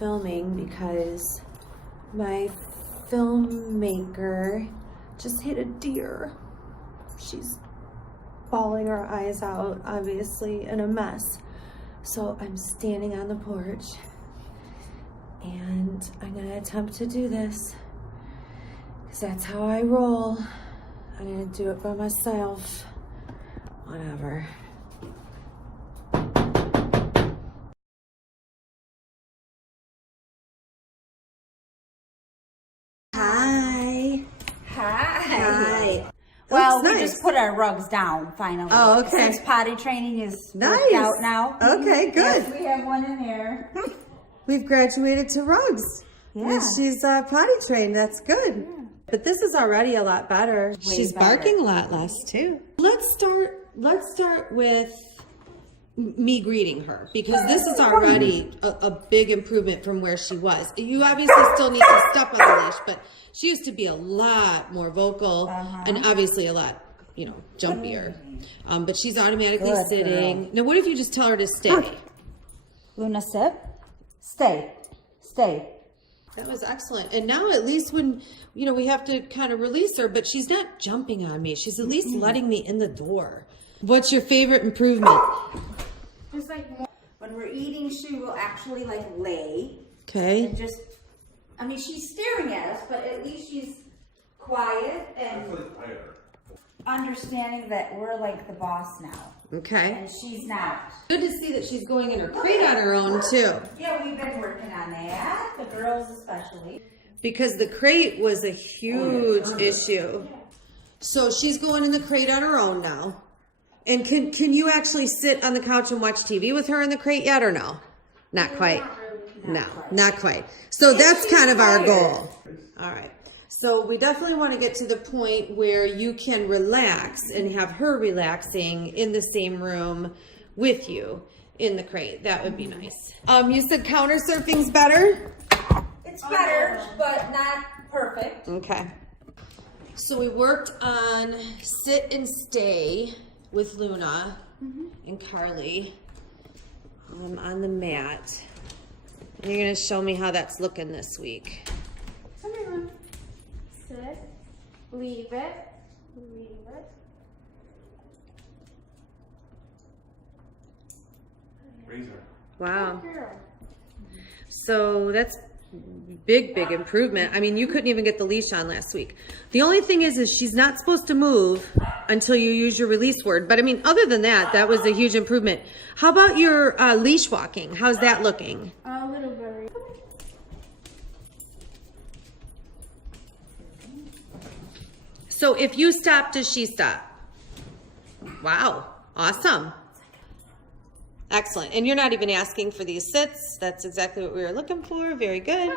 filming because my filmmaker just hit a deer. She's bawling her eyes out, obviously, in a mess. So I'm standing on the porch and I'm gonna attempt to do this because that's how I roll. I'm gonna do it by myself. Whatever. Hi. Hi. Well, we nice. just put our rugs down finally. Oh, okay. Since potty training is Nice. worked out now. Okay, good. Yes, we have one in there. We've graduated to rugs. Yeah. She's potty trained. That's good. Yeah. But this is already a lot better. She's better. barking a lot less too. Let's start with me greeting her because this is already a big improvement from where she was. You obviously still need to step on the leash, but she used to be a lot more vocal and obviously a lot, jumpier. But she's automatically sitting. Girl. Now, what if you just tell her to stay? Luna, sit. Stay. Stay. That was excellent. And now at least when, we have to kind of release her, but she's not jumping on me. She's at least letting me in the door. What's your favorite improvement? Just like when we're eating, she will actually lay. Okay. And just, she's staring at us, but at least she's quiet and understanding that we're like the boss now. Okay. And she's not. Good to see that she's going in her crate on her own too. Yeah, we've been working on that, the girls especially. Because the crate was a huge issue. So she's going in the crate on her own now. And can you actually sit on the couch and watch TV with her in the crate yet or no? Not quite. Not quite. So that's kind of our goal. All right. So we definitely want to get to the point where you can relax and have her relaxing in the same room with you in the crate. That would be nice. You said counter surfing's better? It's better, but not perfect. Okay. So we worked on sit and stay with Luna and Carly on the mat. And you're going to show me how that's looking this week. Sit, leave it, leave it. Razor. Wow. Good girl. So that's big improvement. You couldn't even get the leash on last week. The only thing is she's not supposed to move until you use your release word. But other than that, that was a huge improvement. How about your leash walking? How's that looking? A little berry. So if you stop, does she stop? Wow. Awesome. Excellent. And you're not even asking for these sits. That's exactly what we were looking for. Very good.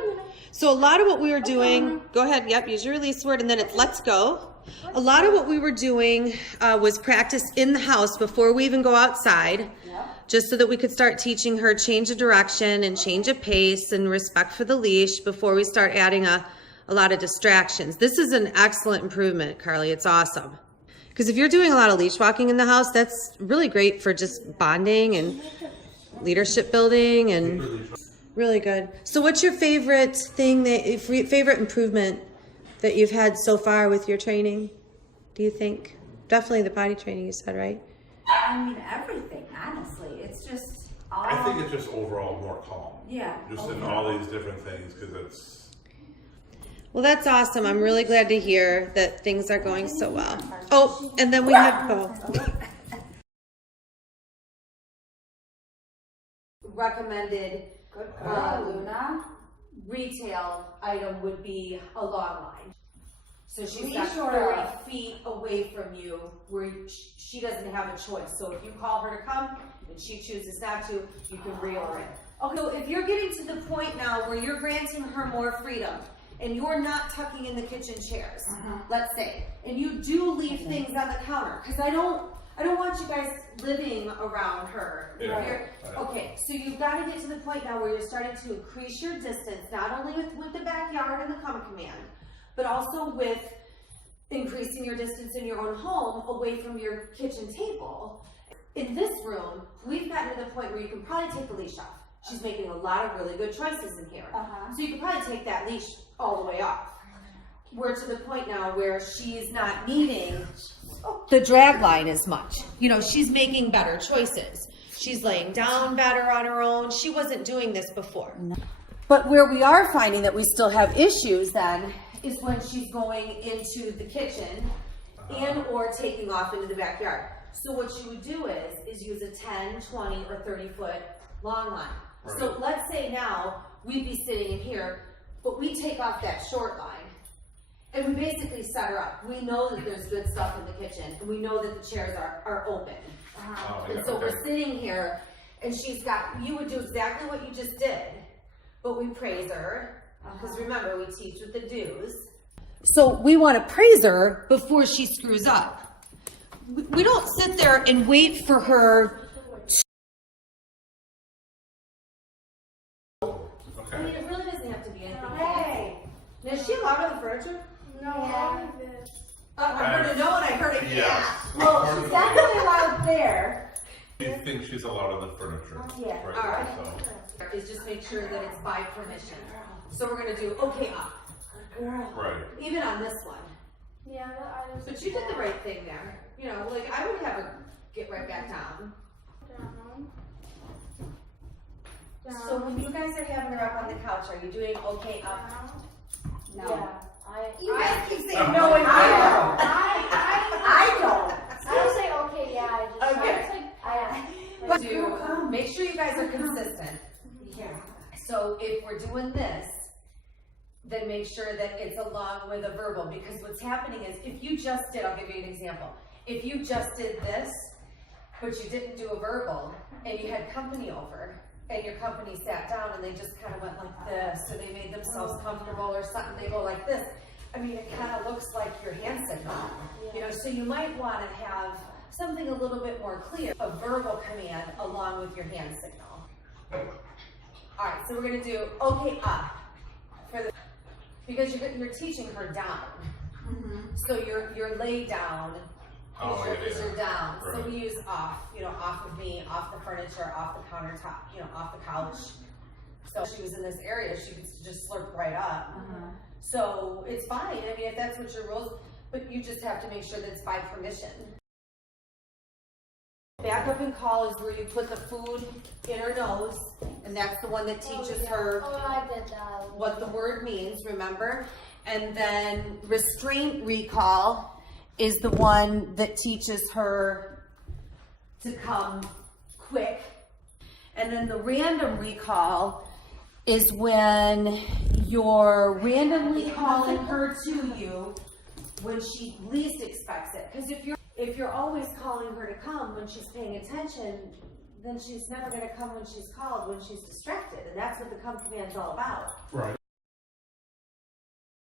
So a lot of what we were doing, go ahead, yep, use your release word, and then it's let's go. A lot of what we were doing was practice in the house before we even go outside, just so that we could start teaching her change of direction and change of pace and respect for the leash before we start adding a lot of distractions. This is an excellent improvement, Carly. It's awesome. Because if you're doing a lot of leash walking in the house, that's really great for just bonding and leadership building and really good. So what's your favorite favorite improvement that you've had so far with your training, do you think? Definitely the potty training, you said, right? Everything, honestly. It's just all... I think it's just overall more calm. Yeah. Just in all these different things, because it's... Well, that's awesome. I'm really glad to hear that things are going so well. Oh, and then we have recommended Luna. retail item would be a long line. So she's Leash got or 30 feet away from you where she doesn't have a choice. So if you call her to come and she chooses not to, you can reel her in. Okay, so if you're getting to the point now where you're granting her more freedom, and you're not tucking in the kitchen chairs, let's say, and you do leave things on the counter, because I don't want you guys living around her. Yeah. Okay, so you've got to get to the point now where you're starting to increase your distance, not only with the backyard and the come command, but also with increasing your distance in your own home away from your kitchen table. In this room, we've gotten to the point where you can probably take the leash off. She's making a lot of really good choices in here. Uh-huh. So you could probably take that leash all the way off. We're to the point now where she's not needing the drag line as much. You know, she's making better choices. She's laying down better on her own. She wasn't doing this before. But where we are finding that we still have issues then is when she's going into the kitchen and or taking off into the backyard. So what you would do is use a 10, 20, or 30-foot long line. Right. So let's say now we'd be sitting in here, but we take off that short line and we basically set her up. We know that there's good stuff in the kitchen and we know that the chairs are open. Oh, And yeah, so okay. we're sitting here and you would do exactly what you just did, but we praise her, because remember, we teach with the do's. So we want to praise her before she screws up. We don't sit there and wait for her. I mean, Okay. it really doesn't have to be anything. Hey. Now, is she allowed on the furniture? No, only this. I heard a no and I heard a yeah. Yeah. Well, she's definitely allowed there. You think she's allowed on the furniture? Yeah. Right, All right. so, Is just make sure that it's by permission. So we're gonna do okay up, right. even on this one. Yeah, I was. But you did the right thing there. You know, like I would have her get right back down. Down. So when you guys are having her up on the couch, are you doing okay up? No. Yeah. You guys keep saying Oh. no and I no. I don't. I don't say okay, yeah, I just Okay. I Do make sure you guys are consistent. Yeah. So if we're doing this, then make sure that it's along with a verbal, because what's happening is if you just did, I'll give you an example. If you just did this, but you didn't do a verbal and you had company over and your company sat down and they just kind of went like this, or they made themselves comfortable or something, they go like this. I mean, it kind of looks like your hand signal, you know, so you might want to have something a little bit more clear, a verbal command along with your hand signal. All right, so we're going to do okay up for the, because you're teaching her down. So your lay down Oh, is your down. So Right. we use off, you know, off of me, off the furniture, off the countertop, you know, off the couch. So if she was in this area, she could just slurp right up. So it's fine. I mean, if that's what your rules, but you just have to make sure that it's by permission. Back up and call is where you put the food in her nose, and that's the one that teaches her Oh, I did that. what the word means, remember? And then restraint recall is the one that teaches her to come quick. And then the random recall is when you're randomly calling her to you when she least expects it. Because if you're always calling her to come when she's paying attention, then she's never going to come when she's called, when she's distracted. And that's what the come command's all about. Right.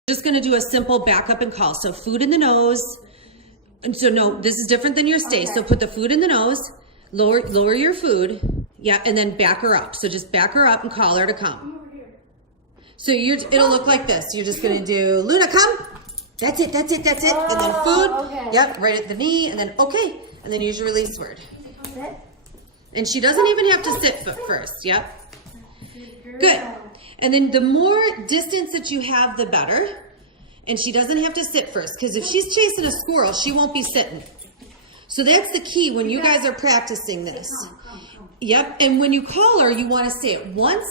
Just going to do a simple back up and call. So food in the nose. And so no, this is different than your stay. Okay. So put the food in the nose, lower your food. Yeah, and then back her up. So just back her up and call her to come. So it'll look like this. You're just going to do Luna, come. That's it. And then food. Okay. Yep, right at the knee, and then okay, and then use your release word. Sit. And she doesn't even have to sit first. Yep. Good. And then the more distance that you have, the better. And she doesn't have to sit first, because if she's chasing a squirrel, she won't be sitting. So that's the key when you guys are practicing this. Yep. And when you call her, you want to say it once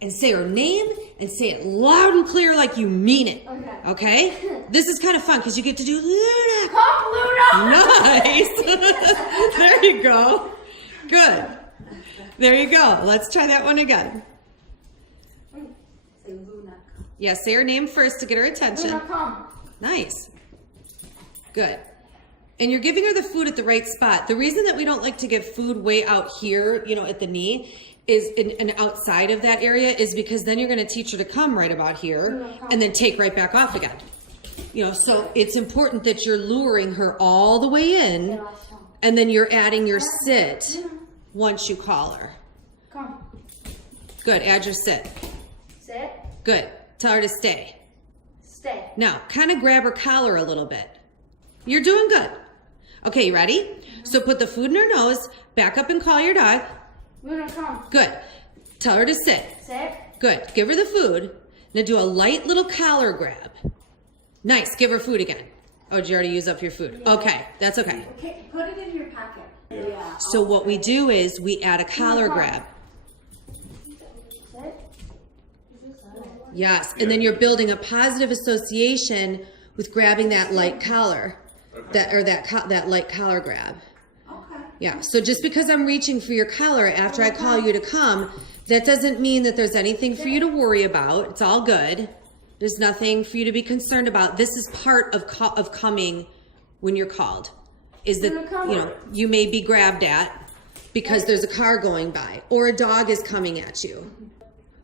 and say her name and say it loud and clear like you mean it. Okay? This is kind of fun because you get to do Luna. Come, Luna! Nice. There you go. Good. There you go. Let's try that one again. Say Luna. Yeah, say her name first to get her attention. Luna, come. Nice. Good. And you're giving her the food at the right spot. The reason that we don't like to give food way out here, you know, at the knee, is and outside of that area, is because then you're going to teach her to come right about here and then take right back off again. You know, so it's important that you're luring her all the way in, and then you're adding your sit once you call her. Come. Good. Add your sit. Sit. Good. Tell her to stay. Stay. Now, kind of grab her collar a little bit. You're doing good. Okay, you ready? So put the food in her nose, back up and call your dog. Luna, come. Good. Tell her to sit. Sit. Good. Give her the food. Now do a light little collar grab. Nice. Give her food again. Oh, did you already use up your food? Okay, that's okay. Okay, put it in your pocket. Yeah. So what we do is we add a collar grab. Sit. Yes, and then you're building a positive association with grabbing that light collar, that light collar grab. Okay. Yeah. So just because I'm reaching for your collar after I call you to come, that doesn't mean that there's anything for you to worry about. It's all good. There's nothing for you to be concerned about. This is part of coming when you're called. Is that you may be grabbed at because there's a car going by or a dog is coming at you.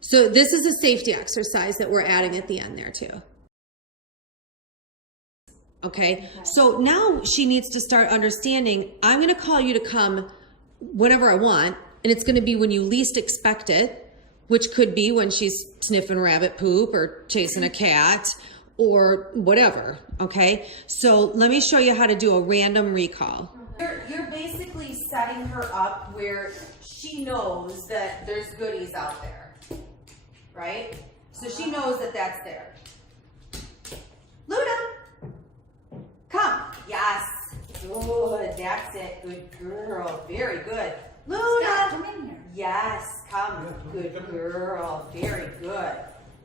So this is a safety exercise that we're adding at the end there too. Okay, so now she needs to start understanding, I'm going to call you to come whenever I want, and it's going to be when you least expect it, which could be when she's sniffing rabbit poop or chasing a cat or whatever, okay? So let me show you how to do a random recall. You're basically setting her up where she knows that there's goodies out there, right? So she knows that that's there. Luna, come. Yes. Good. That's it. Good girl. Very good. Luna. Stop, come in here. Yes. Come. Good girl. Very good.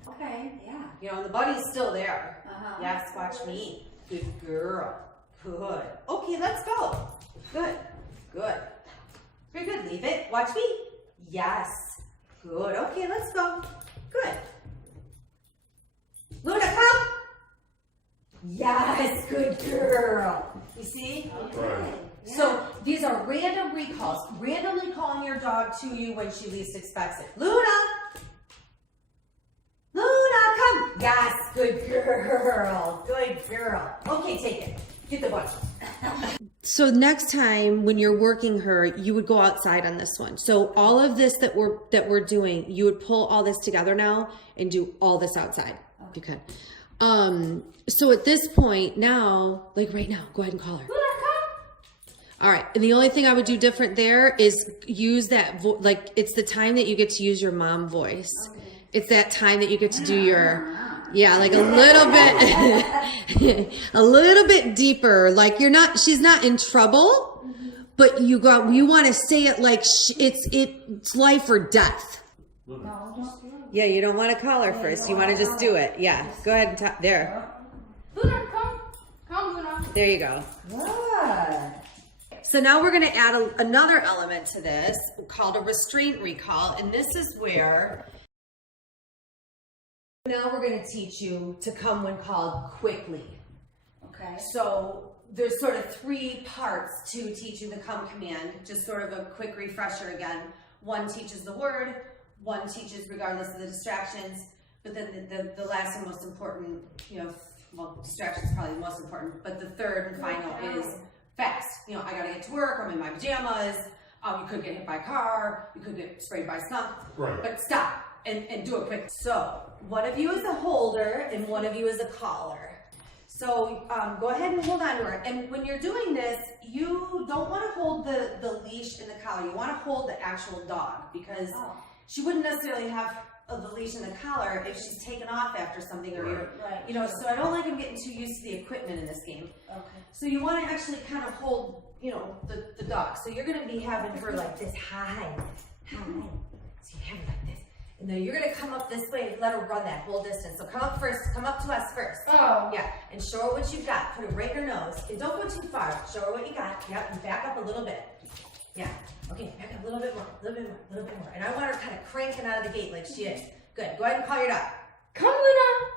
Okay, yeah. You know, the buddy's still there. Uh-huh. Yes. Watch me. Good girl. Good. Okay, let's go. Good. Good. Very good. Leave it. Watch me. Yes. Good. Okay, let's go. Good. Luna, come. Yes, good girl. You see? Right. So these are random recalls. Randomly calling your dog to you when she least expects it. Luna! Luna, come! Yes, good girl. Good girl. Okay, take it. Get the bunch. So next time when you're working her, you would go outside on this one. So all of this that we're doing, you would pull all this together now and do all this outside. If you could. So at this point now, like right now, go ahead and call her. All right. And the only thing I would do different there is use that, like it's the time that you get to use your mom voice. Okay. It's that time that you get to do your, yeah, like a little bit deeper. Like she's not in trouble, but you want to say it like it's life or death. Yeah, you don't want to call her first. You want to just do it. Yeah, go ahead and tap there. Luna, come, Luna. There you go. Good. So now we're going to add another element to this called a restraint recall, and this is where now we're going to teach you to come when called quickly. Okay. So there's sort of 3 parts to teaching the come command, just sort of a quick refresher again. One teaches the word. One teaches regardless of the distractions, but then the last and most important, distractions is probably the most important, but the third and final is fast. I gotta get to work, I'm in my pajamas, you could get hit by a car, you could get sprayed by skunk, Right. but stop and do it quick. So one of you is a holder and one of you is a caller. So go ahead and hold on to her. And when you're doing this, you don't want to hold the leash and the collar. You want to hold the actual dog because she wouldn't necessarily have the leash and the collar if she's taken off after something or Right. so I don't like them getting too used to the equipment in this game. Okay. So you want to actually kind of hold, the dog. So you're going to be having her like this, hi. So you have her like this. And then you're going to come up this way and let her run that whole distance. So come up to us first. Oh. Yeah, and show her what you've got. Put it right in her nose. And don't go too far. Show her what you got. Yep, and back up a little bit. Yeah. Okay, back up a little bit more. And I want her kind of cranking out of the gate like she is. Good. Go ahead and call your dog. Come, Luna.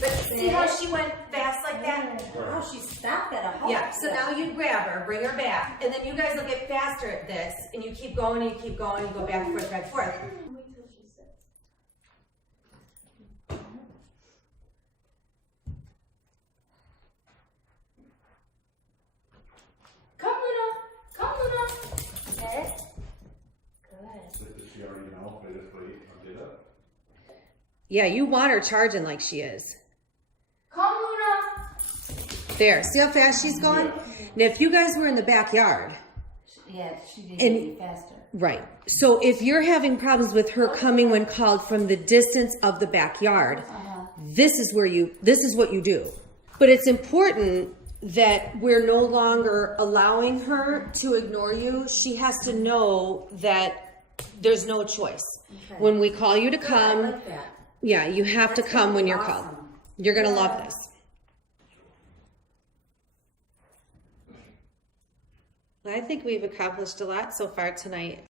But see how she went fast like that? Oh, she stopped at a halt. Yeah, so now you grab her, bring her back, and then you guys will get faster at this, and you keep going, and you keep going, you go back and forth. Wait till she sits. Come, Luna. Sit. Good. Does she already know? I just wait and get up. Yeah, you want her charging like she is. Come, Luna. There, see how fast she's going? Now, if you guys were in the backyard, Yeah, she did And- it faster. Right. So if you're having problems with her coming when called from the distance of the backyard, this is what you do. But it's important that we're no longer allowing her to ignore you. She has to know that there's no choice. Okay. When we call you to I come, like that. yeah, you have to That's come gonna when be you're awesome. called. You're going to love this. I think we've accomplished a lot so far tonight.